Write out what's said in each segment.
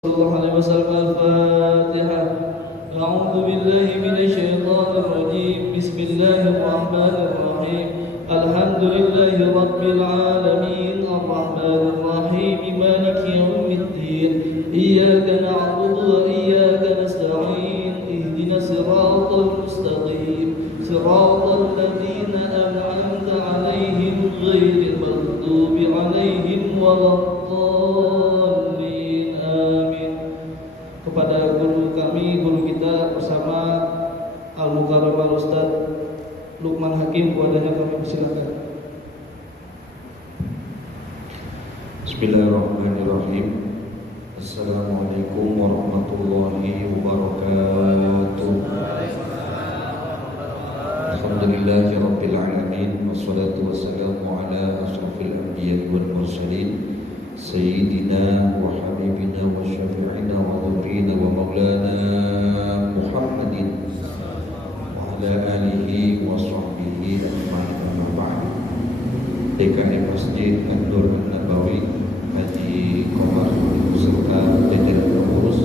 صلى الله عليه وسلم الفاتحة. أعوذ بالله من الشيطان الرجيم. بسم الله الرحمن الرحيم. الحمد لله رب العالمين الرحمن الرحيم مالك يوم الدين. إياك نعبد وإياك نستعين. اهدنا الصراط المستقيم صراط الذين أنعمت عليهم غير المغضوب عليهم ولا الضالين. Amin. Kepada guru kami, guru kita bersama Al-Mukarram Al-Ustaz Luqman Hakim, kepadanya kami persilakan. Bismillahirrahmanirrahim. Assalamualaikum warahmatullahi wabarakatuh. Alhamdulillahi rabbil alamin. Wassalatu wassalamu ala asrafil anbiya'i wal mursalin Sayyidina wa habibina wa syafi'ina wa dhurrina wa maulana Muhammadin wa ala alihi wa sahbihi ajma'in, amma ba'd. DKM Masjid An-Nur An-Nabawi, Haji Komar serta jajaran pengurus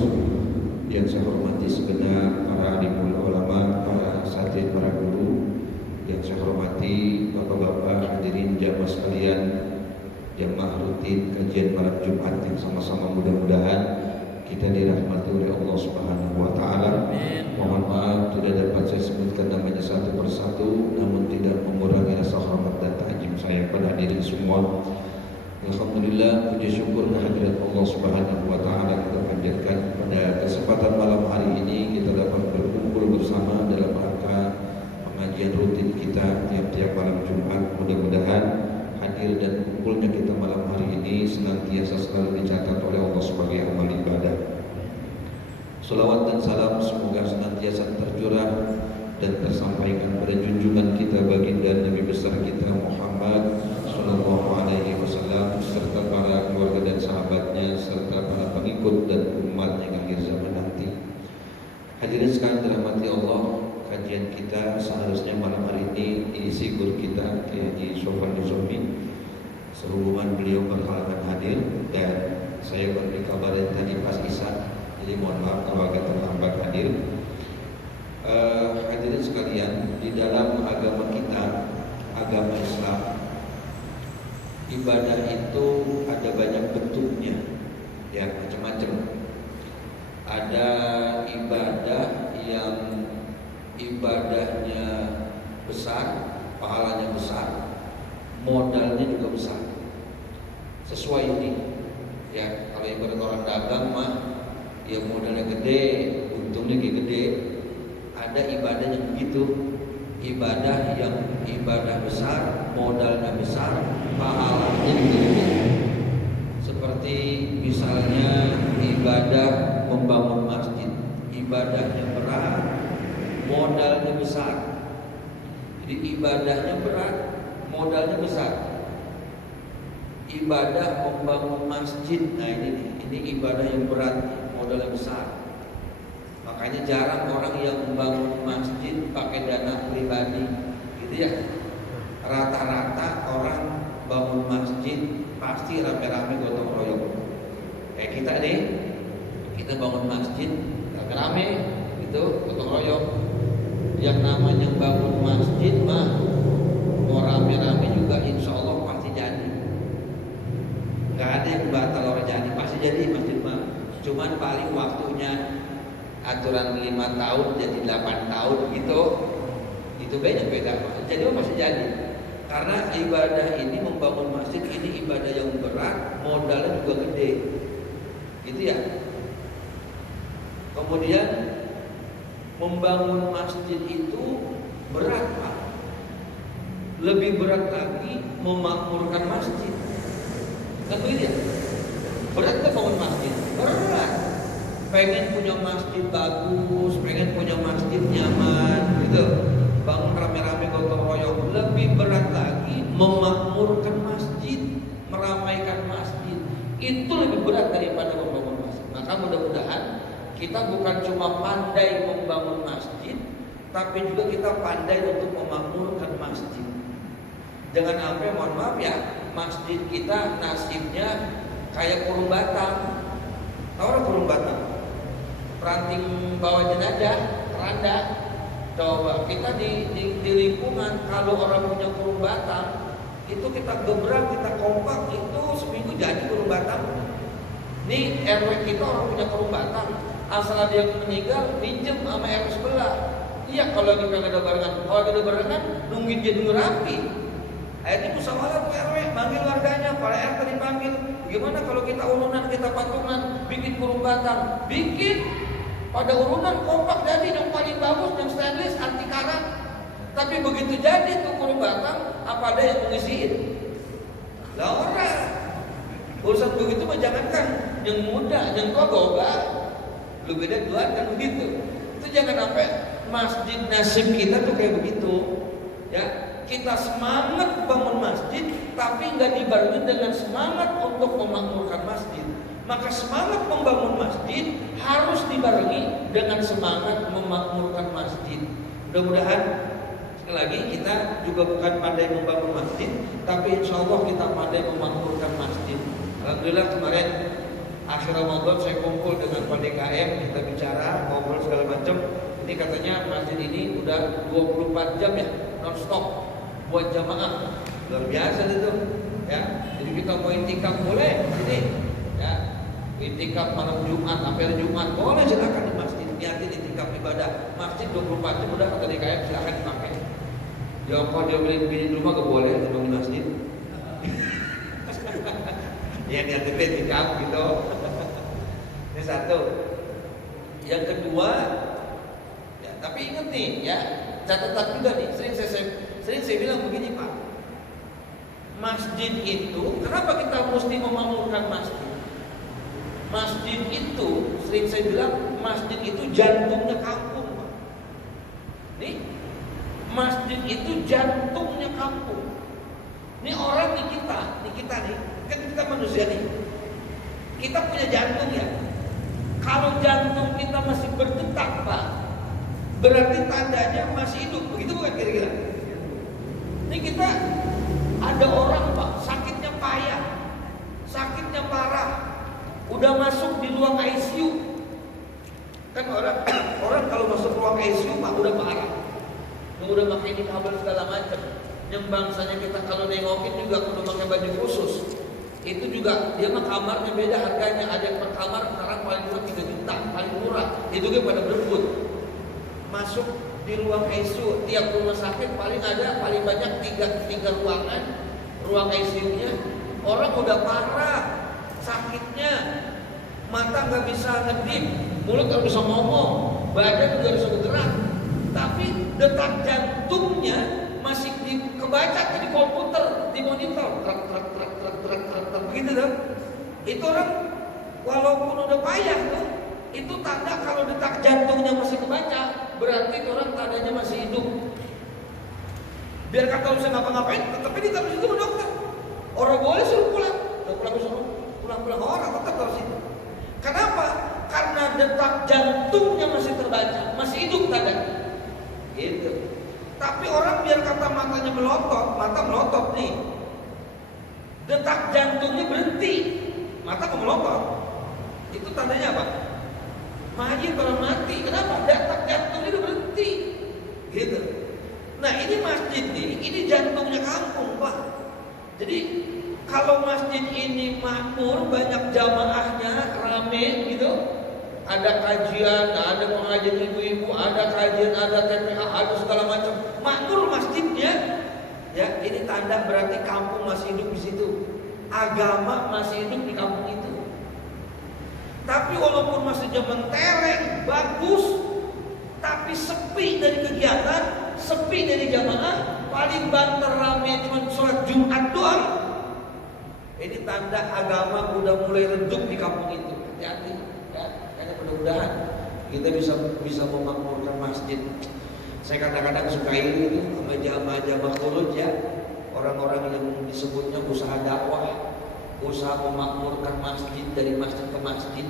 yang saya hormati segenap para alimul ulama, para asatidz, para guru yang saya hormati, bapak-bapak hadirin jamaah sekalian, jamaah rutin kajian malam Jumat yang sama-sama mudah-mudahan kita dirahmati oleh Allah Subhanahu wa taala. Mohon maaf tidak dapat saya sebutkan namanya satu persatu, namun tidak mengurangi rasa hormat dan ta'zim saya kepada hadirin semua. Alhamdulillah, puji syukur kehadirat Allah Subhanahu wa taala kita panjatkan pada kesempatan malam hari ini kita dapat berkumpul bersama dalam rangka pengajian rutin kita tiap-tiap malam Jumat. Mudah-mudahan hadir dan kumpulnya kita malam hari ini senantiasa selalu dicatat oleh Allah sebagai amal ibadah. Salawat dan salam semoga senantiasa tercurah dan tersampaikan pada junjungan kita baginda Nabi besar kita Muhammad sallallahu alaihi wasallam serta para keluarga dan sahabatnya serta para pengikut dan umatnya hingga akhir zaman nanti. Hadirin sekalian dirahmati Allah, kajian kita seharusnya malam hari ini diisi guru kita Haji Sofwan Nizami. Sehubungan beliau berhalangan hadir dan saya baru dikabarin tadi pas Isya, jadi mohon maaf kalau agak terlambat hadir. Hadirin sekalian, di dalam agama kita, agama Islam, ibadah itu ada banyak bentuknya, ya macam-macam. Ada ibadah yang ibadahnya besar, pahalanya besar, modalnya juga besar. Sesuai ini, ya kalau ibarat orang dagang mah, ya modalnya gede, untungnya gede. Ada ibadah yang begitu, ibadah yang ibadah besar, modalnya besar, pahalanya juga gede. Seperti misalnya ibadah membangun masjid, ibadahnya berat, modalnya besar. Jadi ibadahnya berat, modalnya besar. Ibadah membangun masjid, nah ini ibadah yang berat, modalnya besar. Makanya jarang orang yang membangun masjid pakai dana pribadi, gitu ya. Rata-rata orang bangun masjid pasti rame-rame gotong royong. Kayak kita nih, kita bangun masjid rame-rame, gitu gotong royong. Yang namanya bangun masjid mah mau rame-rame juga insya Allah pasti jadi. Gak ada yang batal orang jadi, pasti jadi masjid mah. Cuman paling waktunya aturan 5 tahun jadi 8 tahun gitu. Itu beda-beda, jadi pasti jadi. Karena ibadah ini, membangun masjid ini ibadah yang berat, modalnya juga gede. Gitu ya. Kemudian membangun masjid itu berat, Pak. Lebih berat lagi memakmurkan masjid. Kan begitu ya? Berat kan bangun masjid? Berat. Pengen punya masjid bagus, pengen punya masjid nyaman, gitu. Bangun rame-rame gotong royong. Lebih berat lagi memakmurkan masjid, meramaikan masjid. Itu lebih berat daripada membangun masjid. Maka mudah-mudahan kita bukan cuma pandai membangun masjid, tapi juga kita pandai untuk memakmurkan masjid. Jangan sampai, mohon maaf ya, masjid kita nasibnya kayak kurung batang. Tahu orang kurung batang? Ranting bawa jenazah, keranda. Coba kita di lingkungan kalau orang punya kurung batang, itu kita gebrak, kita kompak, itu seminggu jadi kurung batang. Nih RW kita orang punya kurung batang, asal ada yang meninggal pinjem sama RW sebelah. Iya kalau lagi pengen ada barengan, kalau ada barengan nungguin dia dulu rapi. Akhirnya musyawarah tuh RW, manggil warganya, para RT dipanggil. Gimana kalau kita urunan, kita patungan, bikin kurung batang, bikin. Pada urunan kompak jadi yang paling bagus, yang stainless, anti karat. Tapi begitu jadi tuh kurung batang, apa ada yang mengisiin? Lah orang. Urusan begitu mah jangankan yang muda, yang tua goga. Lu beda dua kan begitu. Itu jangan sampai masjid nasib kita tuh kayak begitu. Ya, kita semangat bangun masjid, tapi nggak dibarengi dengan semangat untuk memakmurkan masjid. Maka semangat membangun masjid harus dibarengi dengan semangat memakmurkan masjid. Mudah-mudahan sekali lagi kita juga bukan pandai membangun masjid, tapi insya Allah kita pandai memakmurkan masjid. Alhamdulillah kemarin akhir Ramadan saya kumpul dengan Pak DKM, kita bicara, ngobrol segala macam. Ini katanya masjid ini udah 24 jam ya, non-stop buat jamaah. Luar biasa itu ya. Jadi kita mau intikaf boleh sini ya. Intikaf malam Jumat, apel Jumat boleh, silakan di masjid. Niatin intikaf ibadah. Masjid 24 jam udah kata DKM silakan dipakai. Jangan kalau dia beli di rumah gak boleh di masjid. Ya niatin intikaf gitu. Ini satu. Yang kedua, ya, tapi ingat nih ya, catatan juga nih. Sering saya bilang begini Pak. Masjid itu, kenapa kita mesti memakmurkan masjid? Masjid itu, sering saya bilang, masjid itu jantungnya kampung, Pak. Nih, masjid itu jantungnya kampung. Ini orang nih kita nih, kan kita manusia nih. Kita punya jantung ya. Kalau jantung kita masih berdetak, Pak, berarti tandanya masih hidup. Begitu bukan kira-kira? Ini kita ada orang, Pak, sakitnya payah, sakitnya parah. Udah masuk di ruang ICU. Kan orang kalau masuk ruang ICU Pak udah parah. Udah pakai ini kabel segala macam. Yang bangsanya kita kalau nengokin juga udah pakai baju khusus. Itu juga dia mah kamarnya beda harganya. Ada yang per kamar sekarang paling murah 3 juta, paling murah. Itu dia pada berebut. Masuk di ruang ICU, tiap rumah sakit paling banyak 3 ruangan. Ruang ICU-nya orang udah parah. Sakitnya, mata nggak bisa ngedip, mulut nggak bisa ngomong, badan nggak bisa bergerak, tapi detak jantungnya masih kebaca di komputer, di monitor, begitu dong. Itu orang walaupun udah payah tuh, itu tanda kalau detak jantungnya masih kebaca, berarti itu orang tandanya masih hidup. Biar kata bisa ngapa-ngapain, tapi ditaruh situ sama dokter. Orang boleh suruh pulang, pulang orang tetap harus itu. Kenapa? Karena detak jantungnya masih terbaca, masih hidup tandanya. Gitu. Tapi orang biar kata matanya melotot, mata melotot nih. Detak jantungnya berhenti, mata kok melotot. Itu tandanya apa? Mayit orang mati. Kenapa? Detak jantungnya udah berhenti. Gitu. Nah ini masjid nih, ini jantungnya kampung Pak. Jadi kalau masjid ini makmur, banyak jamaahnya, rame gitu, ada kajian, ada pengajian ibu-ibu, ada kajian, ada TPA, ada segala macam, makmur masjidnya, ya ini tanda berarti kampung masih hidup di situ, agama masih hidup di kampung itu. Tapi walaupun masjidnya mentereng, bagus, tapi sepi dari kegiatan, sepi dari jamaah, paling banter rame cuma sholat Jumat doang. Ini tanda agama udah mulai redup di kampung itu. Hati-hati, ya. Karena mudah-mudahan kita bisa memakmurkan masjid. Saya kadang-kadang suka ini itu sama jamaah-jamaah khuluj ya, orang-orang yang disebutnya usaha dakwah, usaha memakmurkan masjid dari masjid ke masjid.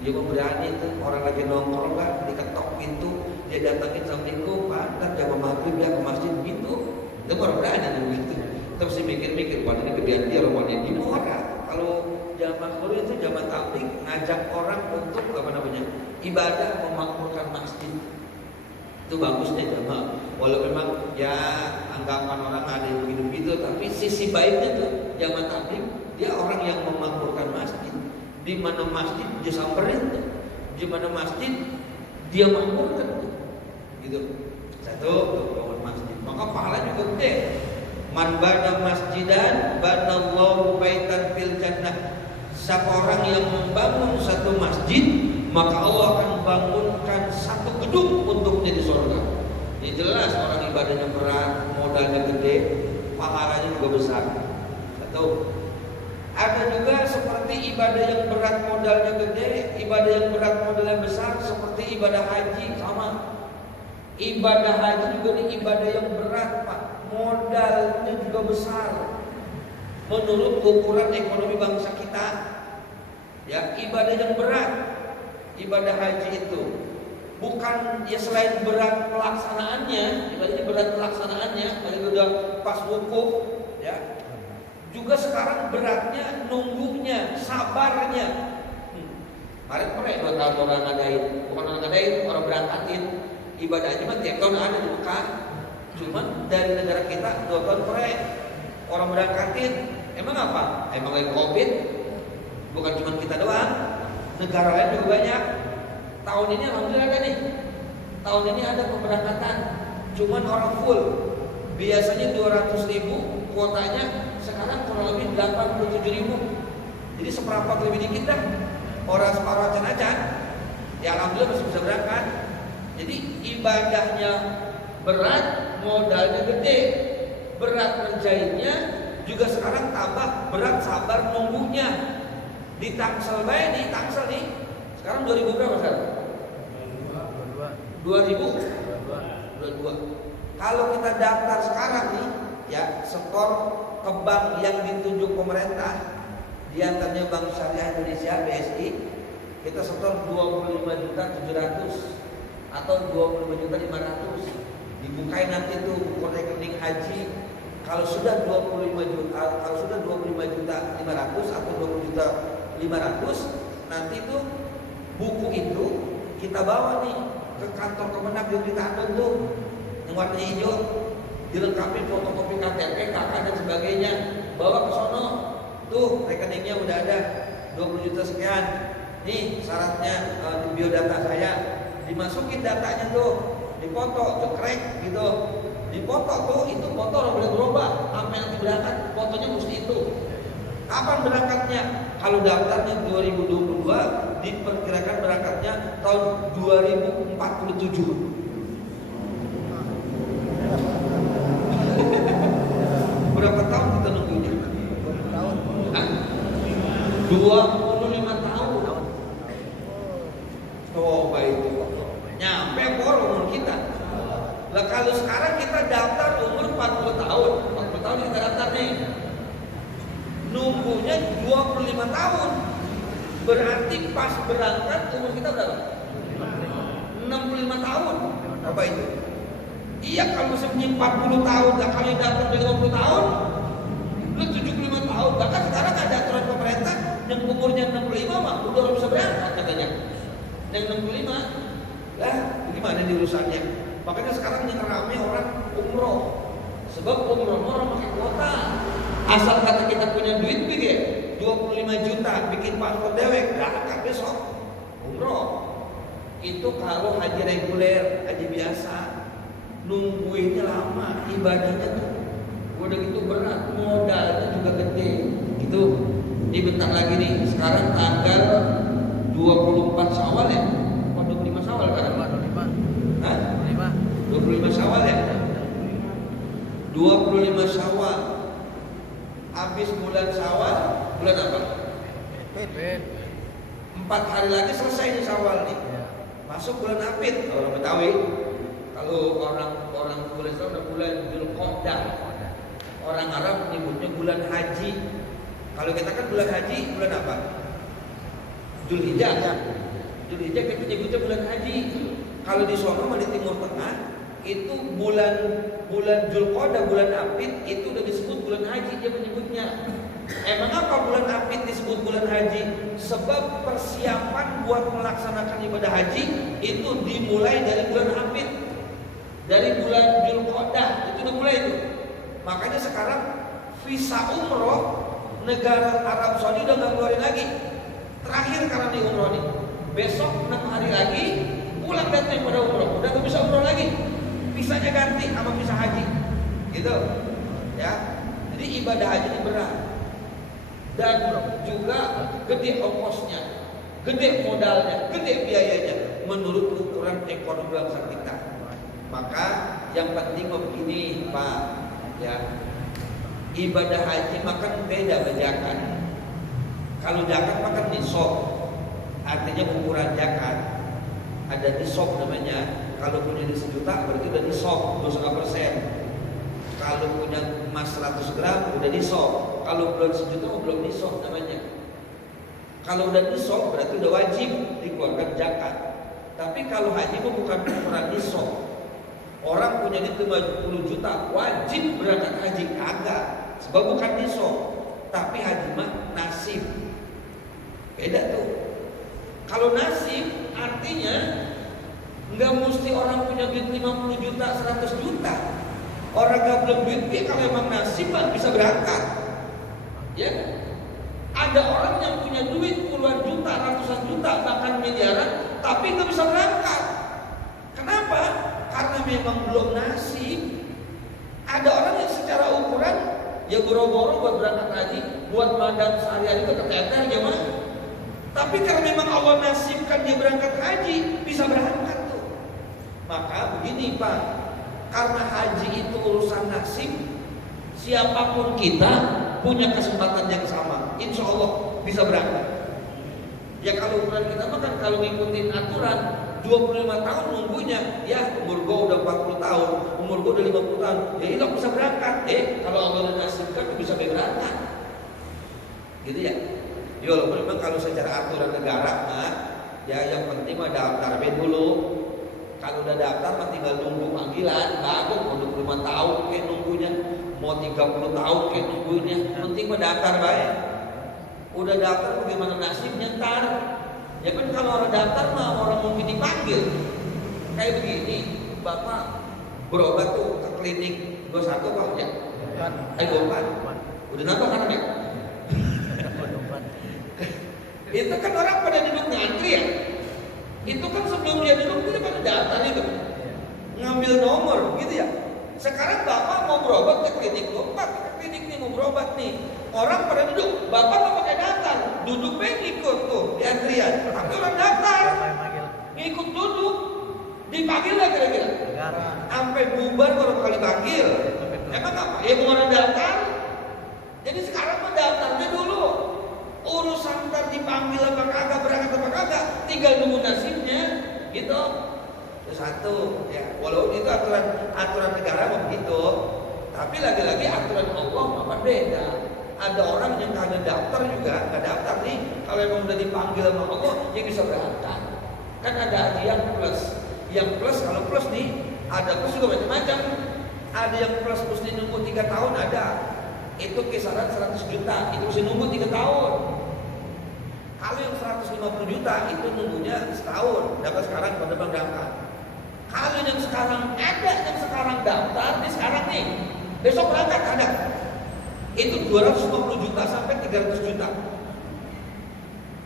Dia berani itu orang lagi nongkrong kan, diketok pintu, dia datangin assalamualaikum, Pak, jamaah maghrib ya ke masjid gitu. Itu orang berani begitu. Kita mesti mikir-mikir, wah ini kebiasaan dia, wah ini orang. Kalau Jamak guru itu jamak tabligh, ngajak orang untuk ibadah memakmurkan masjid. Itu bagusnya jamak. Walau memang ya anggapan orang ada yang begitu, tapi sisi baiknya tuh jamak tabligh, dia orang yang memakmurkan masjid. Di mana masjid dia samperin tuh, di mana masjid dia makmurkan tuh. Gitu. Satu, bangun masjid. Maka pahala juga gede. Man bana masjidan banallahu baitan fil jannah. Siapa orang yang membangun satu masjid, maka Allah akan bangunkan satu gedung untuknya di surga. Ini jelas orang ibadahnya berat, modalnya gede, pahalanya juga besar. Satu. Ada juga seperti ibadah yang berat modalnya gede, ibadah yang berat modalnya besar, seperti ibadah haji sama. Ibadah haji juga nih ibadah yang berat, Pak. Modalnya juga besar. Menurut ukuran ekonomi bangsa kita, ya ibadah yang berat, ibadah haji itu bukan ya selain berat pelaksanaannya, ibadahnya berat pelaksanaannya, kalau udah pas wukuf, ya juga sekarang beratnya nunggunya, sabarnya. Kemarin pernah 2 tahun orang ngadain, bukan orang ngadain, orang berangkatin ibadahnya mah tiap tahun ada di Mekah. Cuman dari negara kita 2 tahun pernah orang berangkatin. Emang apa? Emang lagi Covid? Bukan cuma kita doang, negara lain juga banyak. Tahun ini alhamdulillah ada nih. Tahun ini ada pemberangkatan, cuman orang full. Biasanya 200.000 kuotanya, sekarang kurang lebih 87.000. Jadi seperempat lebih dikit dah. Orang separuh acan-acan, ya alhamdulillah masih bisa berangkat. Jadi ibadahnya berat, modalnya gede. Berat menjahitnya juga sekarang tambah berat sabar nunggunya. Di Tangsel bae nih, Tangsel nih. Sekarang 2000 berapa sekarang? 2022. Kalau kita daftar sekarang nih, ya setor ke bank yang ditunjuk pemerintah, di antaranya Bank Syariah Indonesia BSI, kita setor 25.700 atau 25.500. Dibukain nanti tuh buku rekening haji. Kalau sudah 25.500 atau 20.500, nanti tuh buku itu kita bawa nih ke kantor Kemenak yang di Tandon tuh, yang warna hijau, dilengkapi fotokopi KTP, KK dan sebagainya. Bawa ke sono, tuh rekeningnya udah ada 20 juta sekian. Nih syaratnya di biodata saya, dimasukin datanya tuh, dipoto, cekrek gitu. Dipoto tuh, itu foto orang boleh berubah. Apa yang berangkat, fotonya mesti itu. Kapan berangkatnya? Kalau daftarnya 2022, diperkirakan berangkatnya tahun 2047. Berapa tahun kita nunggunya? 25 tahun. Coba itu. Nyampe umur kita. Lah kalau sekarang kita daftar umur 40 tahun. 40 tahun kita daftar nih. Nunggunya 25 tahun. Berarti pas berangkat umur kita berapa? 65 tahun. Apa itu? Iya, kalau sebenarnya 40 tahun, nah kalau daftar 50 tahun, lu 75 tahun. Bahkan sekarang ada aturan pemerintah yang umurnya 65 mah udah bisa berangkat katanya. Yang 65, lah gimana nih urusannya? Makanya sekarang yang ramai orang umroh. Sebab umroh orang pakai kuota. Asal kata kita punya duit bikin 25 juta bikin paspor dewek, berangkat besok umroh. Itu kalau haji reguler, haji biasa, nungguinnya lama, ibadahnya tuh udah gitu berat, modalnya juga gede. Gitu. Ini bentar lagi nih, sekarang tanggal 24 Syawal ya? 25 Syawal kan? 25. Hah? 25 Syawal ya? 25 Syawal. Habis bulan Syawal, bulan apa? 4 hari lagi selesai nih Syawal nih. Masuk bulan Apit, orang Betawi. Kalau orang bulan Syawal udah bulan Dzulqa'dah. Orang Arab menyebutnya bulan haji. Kalau kita kan bulan haji, bulan apa? Dzulhijjah. Dzulhijjah kita nyebutnya bulan haji. Kalau di sono di Timur Tengah itu bulan Dzulqa'dah, bulan Apit itu udah disebut bulan haji dia menyebutnya. Emang apa bulan Apit disebut bulan haji? Sebab persiapan buat melaksanakan ibadah haji itu dimulai dari bulan Apit, dari bulan Dzulqa'dah itu dimulai itu. Makanya sekarang visa umroh negara Arab Saudi udah nggak keluarin lagi. Terakhir karena di umroh nih. Besok 6 hari lagi pulang datang pada umroh, udah nggak bisa umroh lagi. Visanya ganti sama visa haji, gitu. Ya, jadi ibadah haji ini berat dan juga gede ongkosnya, gede modalnya, gede biayanya menurut ukuran ekonomi bangsa kita. Maka yang penting begini Pak, ya ibadah haji makan beda zakat. Kalau zakat makan nisab, artinya ukuran zakat ada nisab namanya. Kalau punya di 1 juta berarti udah nisab 2,5%. Kalau punya emas 100 gram udah nisab. Kalau belum 1 juta belum nisab namanya. Kalau udah nisab berarti udah wajib dikeluarkan zakat. Tapi kalau haji bukan ukuran nisab. Orang punya duit 50 juta wajib berangkat haji, kagak. Sebab bukan nisab. Tapi haji mah nasib. Beda tuh. Kalau nasib artinya nggak mesti orang punya duit 50 juta, 100 juta. Orang gak belum duit, dia kalau emang nasib bisa berangkat. Ya, ada orang yang punya duit puluhan juta, ratusan juta, bahkan miliaran, tapi nggak bisa berangkat. Kenapa? Karena memang belum nasib. Ada orang yang secara ukuran ya boro-boro buat berangkat haji, buat madang sehari-hari ke teter ya mah. Tapi karena memang Allah nasibkan dia berangkat haji, bisa berangkat tuh. Maka begini Pak, karena haji itu urusan nasib, siapapun kita punya kesempatan yang sama, insya Allah bisa berangkat. Ya kalau ukuran kita mah kan kalau ngikutin aturan 25 tahun nunggunya, ya umur gua udah 40 tahun, umur gua udah 50 tahun, ya itu bisa berangkat. Kalau Allah nasibkan bisa berangkat, gitu ya. Ya walaupun memang kalau secara aturan negara, ya yang penting mah daftar dulu. Kalau udah daftar mah tinggal nunggu panggilan. Bagus mau 25 tahun kayak nunggunya, mau 30 tahun kayak nunggunya, penting mah daftar baik. Udah daftar bagaimana nasibnya ntar. Ya kan kalau orang daftar mah orang mungkin dipanggil. Kayak begini, Bapak berobat tuh ke klinik 21 Pak ya? 24. Udah nambah kan ya? Itu kan orang pada duduk ngantri ya. Itu kan sebelum dia duduk dia pada daftar itu, ngambil nomor gitu ya. Sekarang Bapak mau berobat ke klinik 24, ke klinik ini mau berobat nih. Orang pada duduk, Bapak nggak pakai daftar, duduk ikut tuh di antrian. Tapi orang daftar, ngikut duduk, dipanggil nggak kira-kira? Sampai bubar baru kali panggil. Emang apa? Ya mau orang daftar. Jadi sekarang mah daftarnya dulu. Urusan ntar dipanggil apa kagak, berangkat apa kagak, tinggal nunggu nasibnya, gitu. Terus satu, ya walaupun itu aturan negara begitu, tapi lagi-lagi aturan Allah apa beda. Ada orang yang kagak daftar juga, nggak daftar nih, kalau emang udah dipanggil sama Allah, dia bisa berangkat. Kan ada haji yang plus kalau plus nih, ada plus juga macam-macam. Ada yang plus mesti nunggu 3 tahun ada. Itu kisaran 100 juta, itu mesti nunggu 3 tahun. Kalau yang 150 juta itu nunggunya setahun, dapat sekarang pada berangkat. Kalau yang sekarang ada, yang sekarang daftar, ini sekarang nih, besok berangkat ada. Itu 250 juta sampai 300 juta.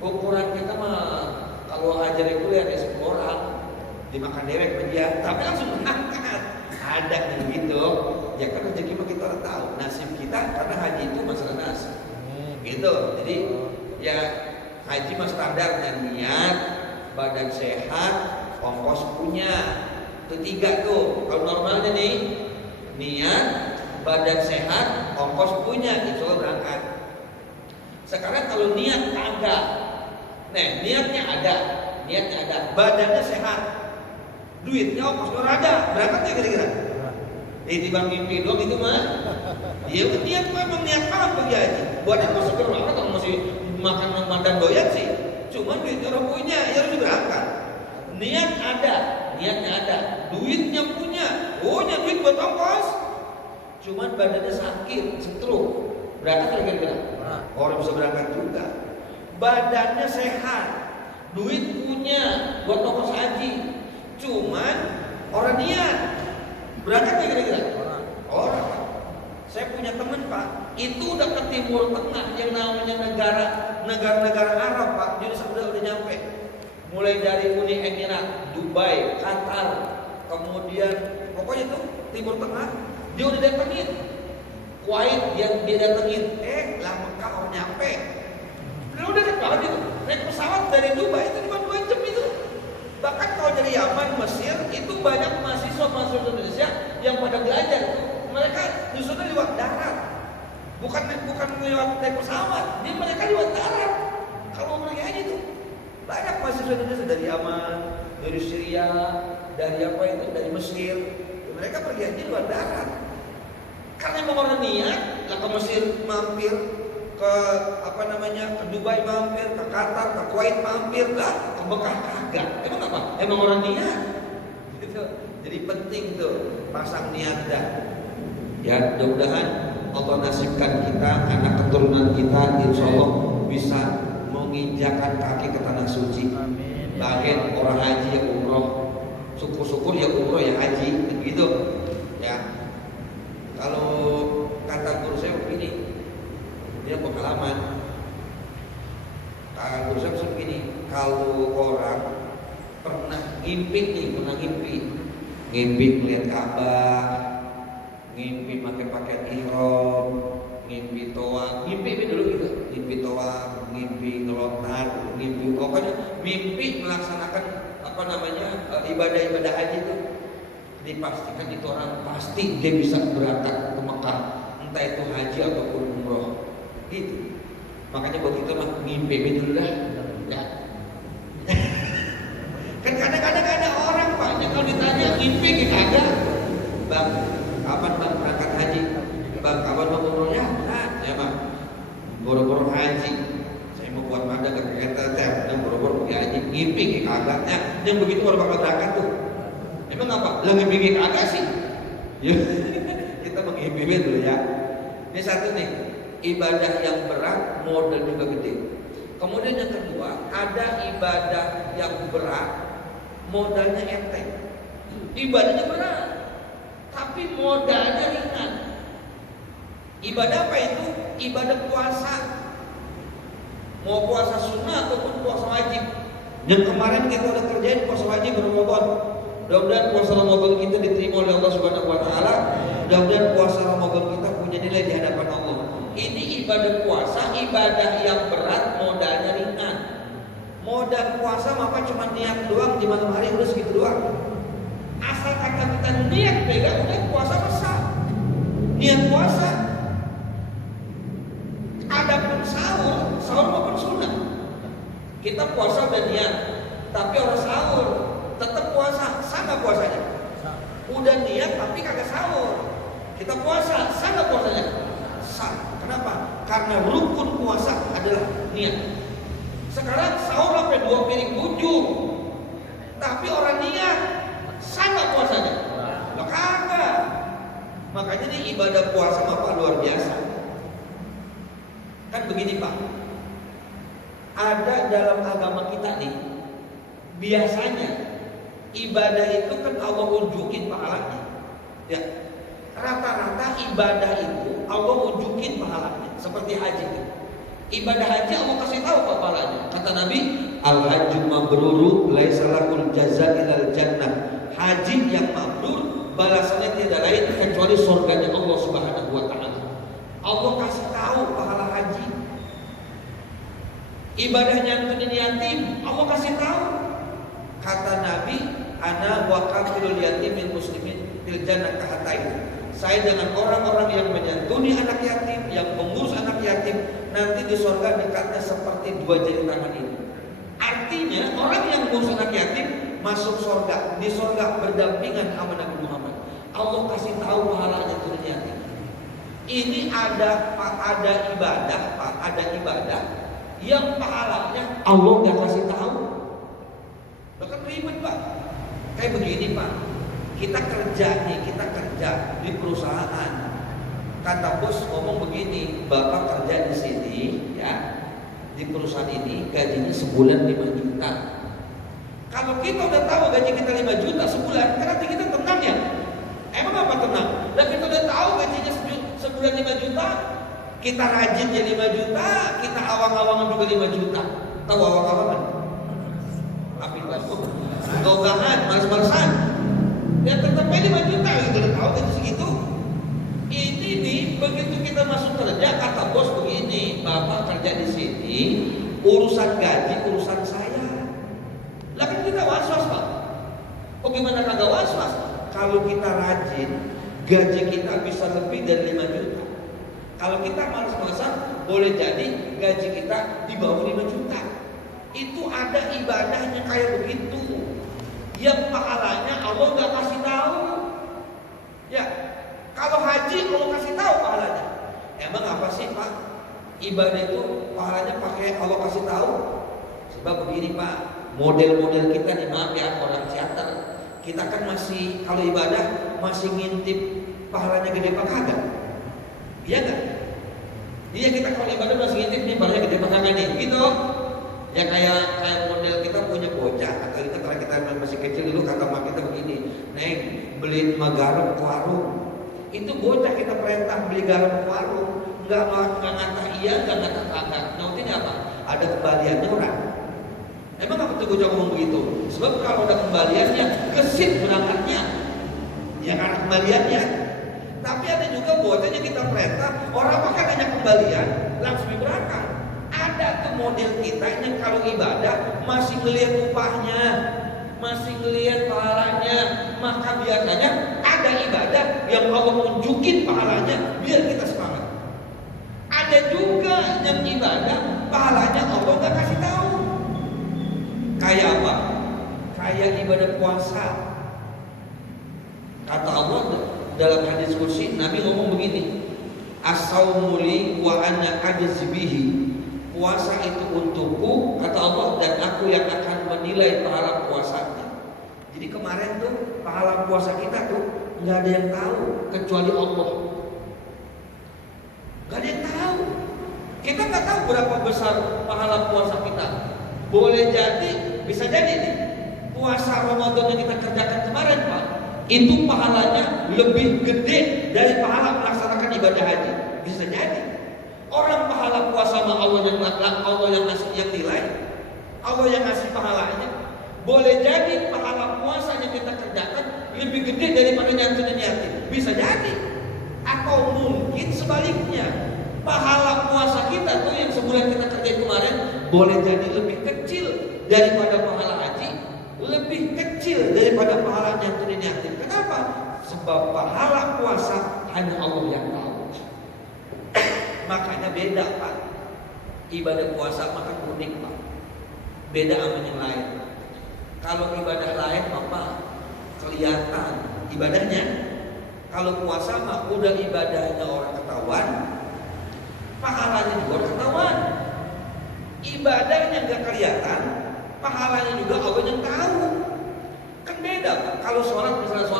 Ukuran kita mah kalau haji reguler ya 10 orang dimakan dewek sama dia, tapi langsung berangkat. Ada yang gitu. Ya kan rezeki mah kita orang tahu. Nasib kita karena haji itu masalah nasib. Gitu. Jadi ya haji mah standarnya niat, badan sehat, ongkos punya. Itu 3 tuh. Kalau normalnya nih niat, badan sehat, ongkos punya, insya Allah berangkat. Sekarang kalau niat kagak, niatnya ada, badannya sehat, duitnya ongkosnya ada, berangkat ya kira-kira? Timbang mimpi doang itu mah. Iya niat memang niat banget bagi haji. Badan masih seger banget kalau masih makan doyan sih. Cuman duitnya orang punya, ya harus berangkat. Niatnya ada, duitnya punya duit buat ongkos. Cuman badannya sakit, stroke, Berangkat nggak kira-kira? Orang bisa berangkat juga. Badannya sehat, duit punya buat ongkos haji. Cuman orang niat. Berangkat nggak kira-kira? Orang Pak. Saya punya teman Pak, itu udah ke Timur Tengah yang namanya negara-negara Arab Pak. Dia udah nyampe. Mulai dari Uni Emirat, Dubai, Qatar, kemudian pokoknya tuh Timur Tengah dia udah datengin. Kuwait dia datengin. Lah Mekah orang nyampe. Dia udah dekat itu. Naik pesawat dari Dubai itu cuma 2 jam itu. Bahkan kalau dari Yaman, Mesir itu banyak mahasiswa Indonesia yang pada belajar itu. Mereka justru lewat darat. Bukan lewat naik pesawat. Dia mereka lewat darat. Kalau mereka aja itu banyak mahasiswa Indonesia dari Yaman, dari Syria, dari dari Mesir. Mereka pergi aja lewat darat. Karena emang orang niat, lah ke Mesir mampir, ke ke Dubai mampir, ke Qatar, ke Kuwait mampir, lah ke Mekah kagak. Emang apa? Emang orang niat. Gitu. Jadi penting tuh pasang niat dah. Ya, mudah-mudahan Allah nasibkan kita, anak keturunan kita, insya Allah bisa menginjakan kaki ke tanah suci. Bagian orang haji yang umroh, syukur-syukur ya umroh ya haji, begitu. Ya, kalau kata guru saya begini, dia pengalaman. Guru saya begini, kalau orang pernah ngimpi melihat Ka'bah, ngimpi pakai ihram, ngimpi toa, ngimpi dulu gitu, ngimpi toa, ngimpi ngelontar, ngimpi pokoknya mimpi melaksanakan ibadah haji itu, dipastikan itu orang pasti dia bisa berangkat ke Mekah, entah itu haji ataupun umroh, gitu. Makanya begitu mah ngimpi dulu dah, ya. Kan kadang-kadang ada orang Pak, kalau ditanya ngimpi kita ada, Bang, kapan Bang berangkat haji? Bang, kapan Bang umrohnya? Ya Bang, boro-boro haji. Saya mau buat mada ke kereta, saya boro-boro pergi haji. Ngimpi kagaknya, yang begitu baru bakal berangkat tuh. Emang apa? Lah ngimpi kagak sih? Ya, kita mengimpi dulu ya. Ini satu nih, ibadah yang berat, modal juga gede. Kemudian yang kedua, ada ibadah yang berat, modalnya enteng. Ibadahnya berat, tapi modalnya ringan. Ibadah apa itu? Ibadah puasa. Mau puasa sunnah ataupun puasa wajib. Yang kemarin kita udah kerjain puasa wajib Ramadan. Mudah-mudahan puasa Ramadan kita diterima oleh Allah Subhanahu wa taala. Mudah-mudahan puasa Ramadan kita punya nilai di hadapan Allah. Ini ibadah puasa, ibadah yang berat, modalnya ringan. Modal puasa apa cuma niat doang di malam hari udah segitu doang. Asal kata kita niat pegang udah puasa besar. Niat puasa. Adapun sahur maupun sunnah. Kita puasa udah niat, tapi orang sahur tetap puasa, sama puasanya. Udah niat tapi kagak sahur. Kita puasa, sama puasanya. Sah. Kenapa? Karena rukun puasa adalah niat. Sekarang sahur sampai 2 piring 7, tapi orang niat, sama puasanya. Lah kagak. Makanya nih ibadah puasa apa luar biasa. Kan begini Pak, ada dalam agama kita nih, biasanya ibadah itu kan Allah unjukin pahalanya. Ya, rata-rata ibadah itu Allah unjukin pahalanya. Seperti haji itu. Ibadah haji Allah kasih tahu pahalanya. Kata Nabi, al-hajju mabruru laisa lahul jazaa ilal jannah. Haji yang mabrur balasannya tidak lain kecuali surganya Allah Subhanahu wa taala. Allah kasih tahu pahala haji. Ibadah nyantunin yatim, Allah kasih tahu. Kata Nabi, ana wa kafilul yatimil muslimin fil jannah kahatain. Saya dengan orang-orang yang menyantuni anak yatim, yang mengurus anak yatim, nanti di surga dekatnya seperti 2 jari tangan ini. Artinya orang yang mengurus anak yatim masuk surga, di surga berdampingan sama Nabi Muhammad. Allah kasih tahu pahalanya turun yatim. Ini ada ibadah yang pahalanya Allah nggak kasih tahu. Bahkan ribet Pak. Kayak begini Pak, kita kerja di perusahaan. Kata bos ngomong begini, bapak kerja di sini ya, di perusahaan ini gajinya sebulan 5 juta. Kalau kita udah tahu gaji kita 5 juta sebulan, berarti kita tenang ya? Emang apa tenang? Dan kita udah tahu gajinya sebulan 5 juta, kita rajin jadi 5 juta, kita awang-awangan juga 5 juta. Tahu awang-awangan? Apa itu? Gogahan, males-malesan. Ya tetap aja 5 juta, kita udah tahu gaji segitu. Ini nih, begitu kita masuk kerja, kata bos begini, bapak kerja di sini, urusan gaji urusan saya. Lah kan kita was-was pak. Oh gimana kagak was-was? Kalau kita rajin, gaji kita bisa lebih dari 5 juta. Kalau kita malas-malasan, boleh jadi gaji kita di bawah 5 juta. Itu ada ibadahnya kayak begitu. Yang pahalanya Allah nggak kasih tahu. Ya. Kalau haji, kalau kasih tahu pahalanya. Emang apa sih Pak? Ibadah itu pahalanya pakai Allah kasih tahu. Sebab begini Pak, model-model kita nih maaf ya orang teater, kita kan masih kalau ibadah masih ngintip pahalanya gede apa kagak? Iya nggak? Iya kita kalau ibadah masih ngintip nih pahalanya gede apa kagak nih, gitu. Ya kayak model kita punya bocah atau kita masih kecil dulu kata mak kita begini, Neng beli garam ke warung. Itu bocah kita perintah beli garam ke warung, nggak ngata iya, nggak ngata kagak. Nantinya apa? Ada kembaliannya orang. Emang apa tuh bocah ngomong begitu? Sebab kalau ada kembaliannya, gesit berangkatnya. Ya karena kembaliannya. Tapi ada juga bocahnya kita perintah, orang makan hanya kembalian, langsung berangkat. Ada tuh model kita yang kalau ibadah masih ngelihat upahnya, masih ngelihat pahalanya, maka biasanya ada ibadah yang Allah tunjukin pahalanya biar kita semangat. Ada juga yang ibadah pahalanya Allah nggak kasih tahu. Kayak apa? Kayak ibadah puasa. Kata Allah dalam hadis kursi, Nabi ngomong begini, as-saumu li wa ana ajzi bihi. Puasa itu untukku, kata Allah, dan aku yang akan menilai pahala puasanya. Jadi kemarin tuh pahala puasa kita tuh nggak ada yang tahu kecuali Allah. Nggak ada yang tahu. Kita nggak tahu berapa besar pahala puasa kita. Boleh jadi, bisa jadi nih, puasa Ramadan yang kita kerjakan kemarin Pak, itu pahalanya lebih gede dari pahala melaksanakan ibadah haji. Bisa jadi. Orang pahala puasa sama Allah yang ngasih yang nilai, Allah yang ngasih pahalanya. Boleh jadi pahala puasa yang kita kerjakan lebih gede daripada nyantunin yatim. Bisa jadi. Atau mungkin sebaliknya, pahala puasa kita tuh yang sebulan kita kerjain kemarin boleh jadi lebih kecil daripada pahala haji, lebih kecil daripada pahala nyantunin yatim. Kenapa? Sebab pahala puasa hanya Allah yang tahu. Makanya beda Pak. Ibadah puasa maka unik Pak. Beda sama yang lain. Kalau ibadah lain apa? Kelihatan ibadahnya. Kalau puasa mah udah ibadahnya orang ketahuan, pahalanya juga orang ketahuan. Ibadahnya nggak kelihatan, pahalanya juga Allah yang tahu. Kan beda Pak. Kalau sholat misalnya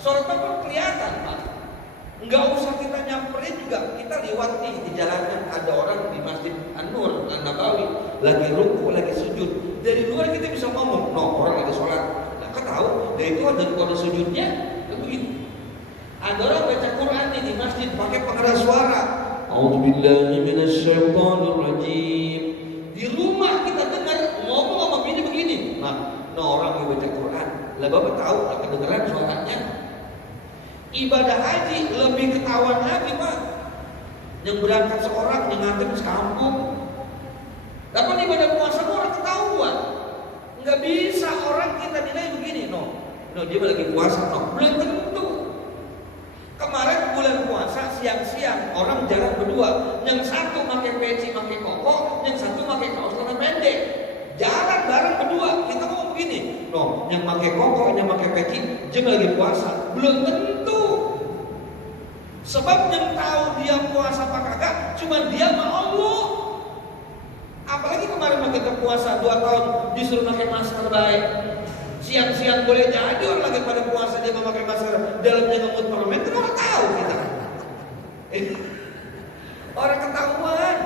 sholat apa kelihatan Pak. Enggak usah kita nyamperin juga, kita lewat nih di jalanan ada orang di Masjid An-Nur An-Nabawi lagi ruku, lagi sujud. Dari luar kita bisa ngomong, no orang lagi sholat. Nah, kau tahu, dari itu ada kode sujudnya, kan begitu. Ada orang baca Quran nih di masjid pakai pengeras suara. A'udzubillahi minasyaitonirrajim. Di rumah kita dengar ngomong sama begini. Nah, orang yang baca Quran, lah Bapak tahu akan kedengeran suaranya. Ibadah haji lebih ketahuan lagi Pak. Yang berangkat seorang, yang nganter sekampung. Dapat ibadah puasa orang ketahuan. Nggak bisa orang kita nilai begini, no dia lagi puasa, belum tentu. Kemarin bulan puasa siang-siang orang jalan berdua, yang satu pakai peci, pakai koko, yang satu pakai kaos celana pendek. Jalan bareng berdua, kita ngomong begini, yang pakai koko, yang pakai peci, dia lagi puasa, belum tentu. Sebab yang tahu dia puasa apa kagak, cuma dia sama Allah. Apalagi kemarin kita puasa 2 tahun disuruh pakai masker baik. Siang-siang boleh jadi orang lagi pada puasa dia memakai masker, dalamnya ngemut permen, kan orang tahu kita. Orang ketahuan.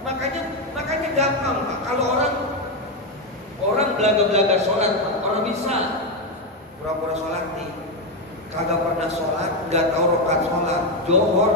Makanya gampang Pak. Kalau orang belaga-belaga sholat, orang bisa pura-pura sholat nih, kagak pernah sholat, nggak tahu rakaat sholat, johor